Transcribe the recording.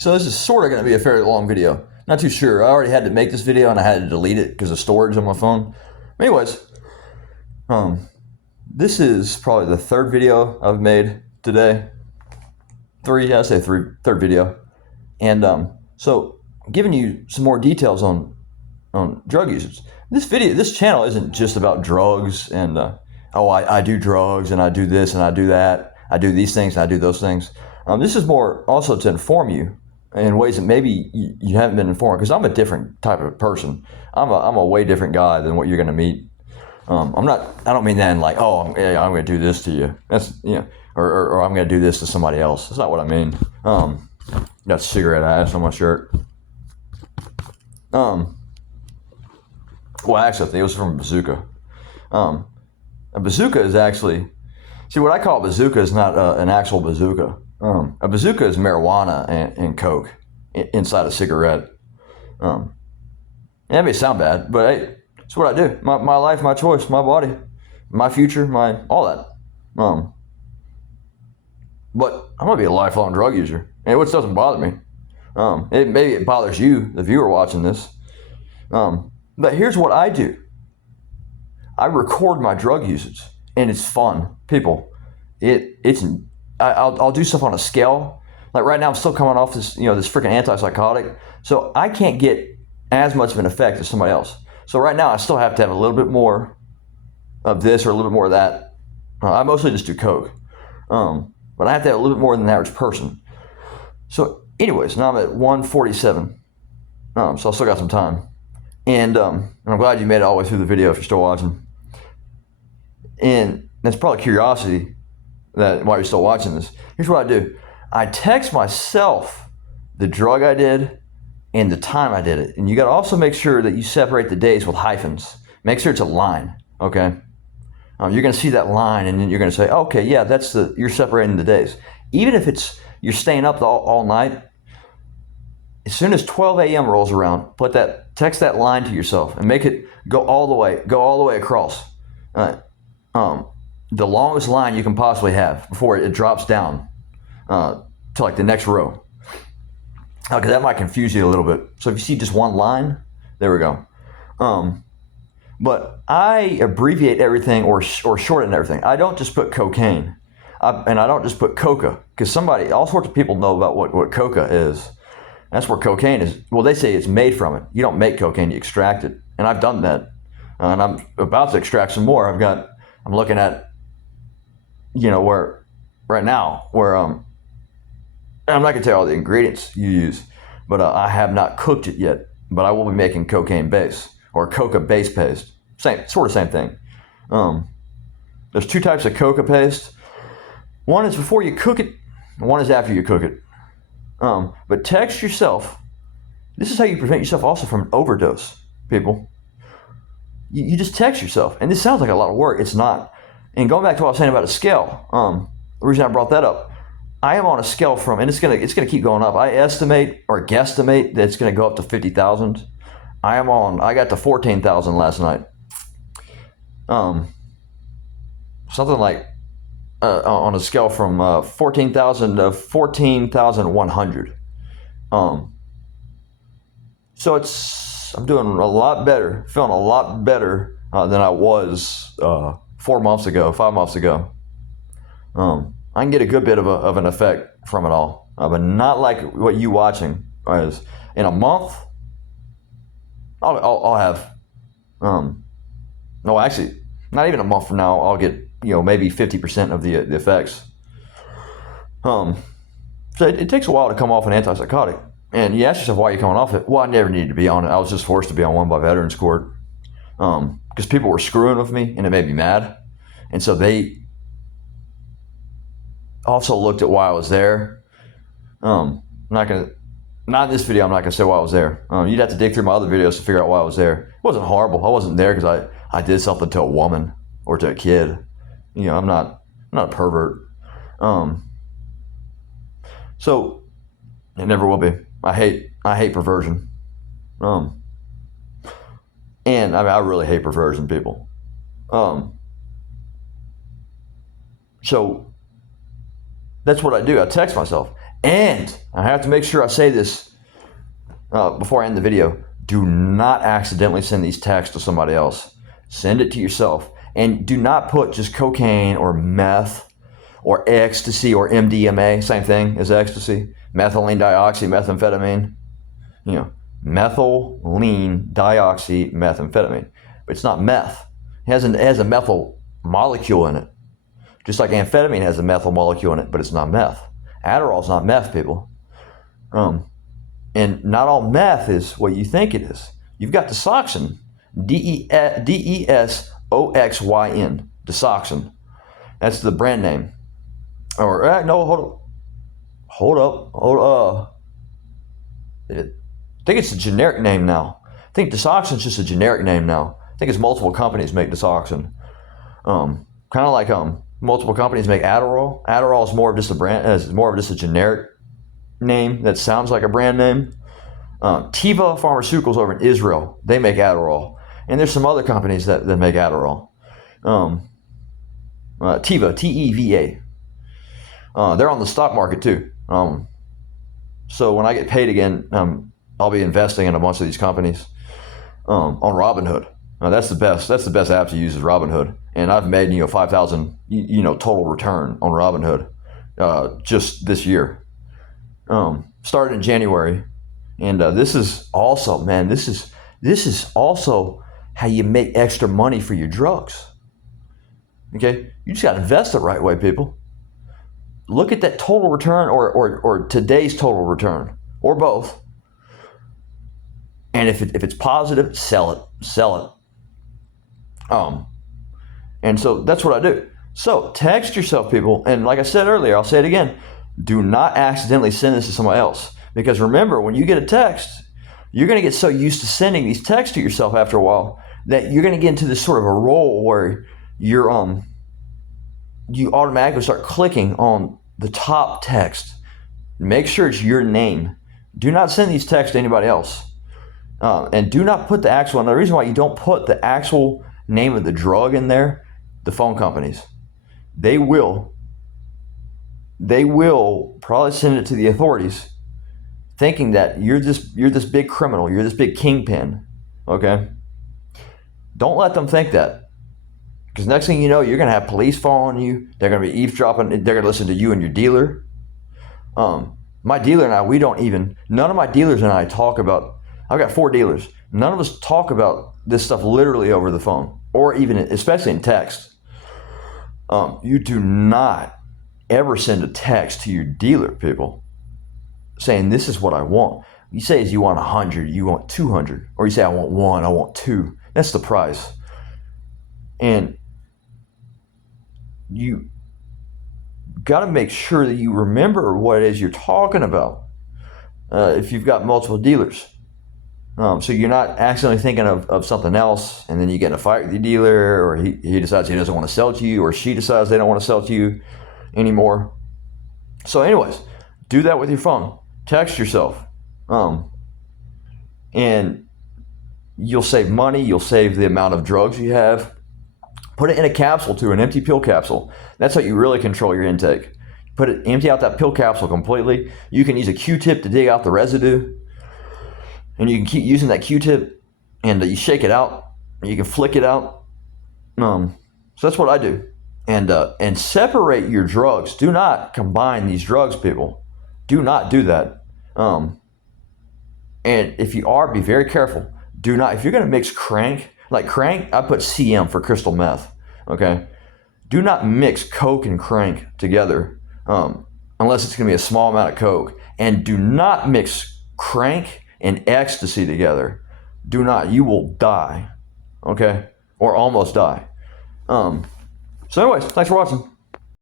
So this is sort of going to be a fairly long video. Not too sure. I already had to make this video and I had to delete it because of storage on my phone. Anyways, this is probably the third video I've made today. Third video. And so I'm giving you some more details on drug users. This channel isn't just about drugs and I do drugs and I do this and I do that. I do these things and I do those things. This is more also to inform you in ways that maybe you haven't been informed, because I'm a different type of person. I'm a way different guy than what you're going to meet. I don't mean that in like, I'm going to do this to you. That's, or I'm going to do this to somebody else. That's not what I mean. Got cigarette ash on my shirt. Well, actually, I think it was from a bazooka. A bazooka is actually, see, what I call a bazooka is not an actual bazooka. A bazooka is marijuana and coke inside a cigarette. That may sound bad, but hey, it's what I do. My life, my choice, my body, my future, all that. But I'm gonna be a lifelong drug user, and which doesn't bother me. Maybe it bothers you, the viewer watching this. But here's what I do. I record my drug usage, and it's fun, people. I'll do stuff on a scale. Like right now, I'm still coming off this, this freaking antipsychotic, so I can't get as much of an effect as somebody else. So right now, I still have to have a little bit more of this or a little bit more of that. I mostly just do coke, but I have to have a little bit more than the average person. So, anyways, now I'm at 147, so I still got some time, and I'm glad you made it all the way through the video if you're still watching. And that's probably curiosity that why you're still watching this. Here's what I do. I text myself the drug I did and the time I did it. And you got to also make sure that you separate the days with hyphens. Make sure it's a line, okay? You're going to see that line, and then you're going to say, okay, yeah, you're separating the days. Even if you're staying up all night, as soon as 12 a.m. rolls around, text that line to yourself and make it go all the way across. The longest line you can possibly have before it drops down to like the next row. Okay, that might confuse you a little bit. So if you see just one line, there we go. But I abbreviate everything or shorten everything. I don't just put cocaine, and I don't just put coca, because all sorts of people know about what coca is. That's where cocaine is. Well, they say it's made from it. You don't make cocaine, you extract it. And I've done that. And I'm about to extract some more. I'm looking at, where I'm not going to tell you all the ingredients you use, but I have not cooked it yet. But I will be making cocaine base or coca base paste. Same thing. There's two types of coca paste. One is before you cook it, and one is after you cook it. But text yourself. This is how you prevent yourself also from an overdose, people. You just text yourself, and this sounds like a lot of work. It's not. And going back to what I was saying about a scale, the reason I brought that up, I am on a scale from, and it's gonna keep going up. I estimate or guesstimate that it's gonna go up to 50,000. I got to 14,000 last night. Something like on a scale from 14,000 to 14,100. So I'm doing a lot better, feeling a lot better than I was 5 months ago. I can get a good bit of an effect from it all, but not like what you watching is. In a month, I'll have, no, actually, not even a month from now, I'll get, maybe 50% of the effects. So it takes a while to come off an antipsychotic. And you ask yourself why you're coming off it. Well, I never needed to be on it. I was just forced to be on one by Veterans Court. Because people were screwing with me, and it made me mad. And so they also looked at why I was there. Not in this video, I'm not going to say why I was there. You'd have to dig through my other videos to figure out why I was there. It wasn't horrible. I wasn't there because I did something to a woman or to a kid. I'm not a pervert. So it never will be. I hate perversion. And I really hate perversion, people. So that's what I do. I text myself. And I have to make sure I say this before I end the video. Do not accidentally send these texts to somebody else. Send it to yourself. And do not put just cocaine or meth or ecstasy or MDMA, same thing as ecstasy, methylene dioxymethamphetamine, methylene dioxymethamphetamine. But it's not meth. It has a methyl molecule in it. Just like amphetamine has a methyl molecule in it, but it's not meth. Adderall's not meth, people. And not all meth is what you think it is. You've got Desoxyn, Desoxyn, Desoxyn. That's the brand name. Or no, hold up. I think it's a generic name now. I think Desoxyn's just a generic name now. I think it's multiple companies make Desoxyn. Kind of like multiple companies make Adderall. Adderall is more of just a brand, is more of just a generic name that sounds like a brand name. Teva Pharmaceuticals over in Israel, they make Adderall. And there's some other companies that make Adderall. Teva, Teva. They're on the stock market too. So when I get paid again, I'll be investing in a bunch of these companies on Robinhood. That's the best. That's the best app to use is Robinhood. And I've made 5,000 total return on Robinhood just this year. Started in January, and this is also, man, this is also how you make extra money for your drugs. Okay, you just got to invest the right way, people. Look at that total return or today's total return, or both. And if it's positive, sell it. And so that's what I do. So text yourself, people. And like I said earlier, I'll say it again. Do not accidentally send this to somebody else. Because remember, when you get a text, you're going to get so used to sending these texts to yourself after a while that you're going to get into this sort of a role where you automatically start clicking on the top text. Make sure it's your name. Do not send these texts to anybody else. And do not put the actual, and the reason why you don't put the actual name of the drug in there, the phone companies, they will probably send it to the authorities thinking that you're this big criminal, you're this big kingpin, okay? Don't let them think that. Because next thing you know, you're going to have police following you. They're going to be eavesdropping. They're going to listen to you and your dealer. My dealer and I, none of my dealers and I talk about, I've got 4 dealers. None of us talk about this stuff literally over the phone or even, especially in text. You do not ever send a text to your dealer, people, saying this is what I want. You say is you want 100, you want 200, or you say I want 1, I want 2. That's the price. And you got to make sure that you remember what it is you're talking about if you've got multiple dealers. So you're not accidentally thinking of something else, and then you get in a fight with your dealer, or he decides he doesn't want to sell to you, or she decides they don't want to sell to you anymore. So anyways, do that with your phone. Text yourself. And you'll save money. You'll save the amount of drugs you have. Put it in a capsule too, an empty pill capsule. That's how you really control your intake. Empty out that pill capsule completely. You can use a Q-tip to dig out the residue. And you can keep using that Q-tip, and you shake it out. And you can flick it out. So that's what I do. And separate your drugs. Do not combine these drugs, people. Do not do that. And if you are, be very careful. Do not, if you're going to mix crank, like crank, I put CM for crystal meth. Okay. Do not mix coke and crank together, unless it's going to be a small amount of coke. And do not mix crank and ecstasy together. Do not. You will die. Okay? Or almost die. So anyways, thanks for watching.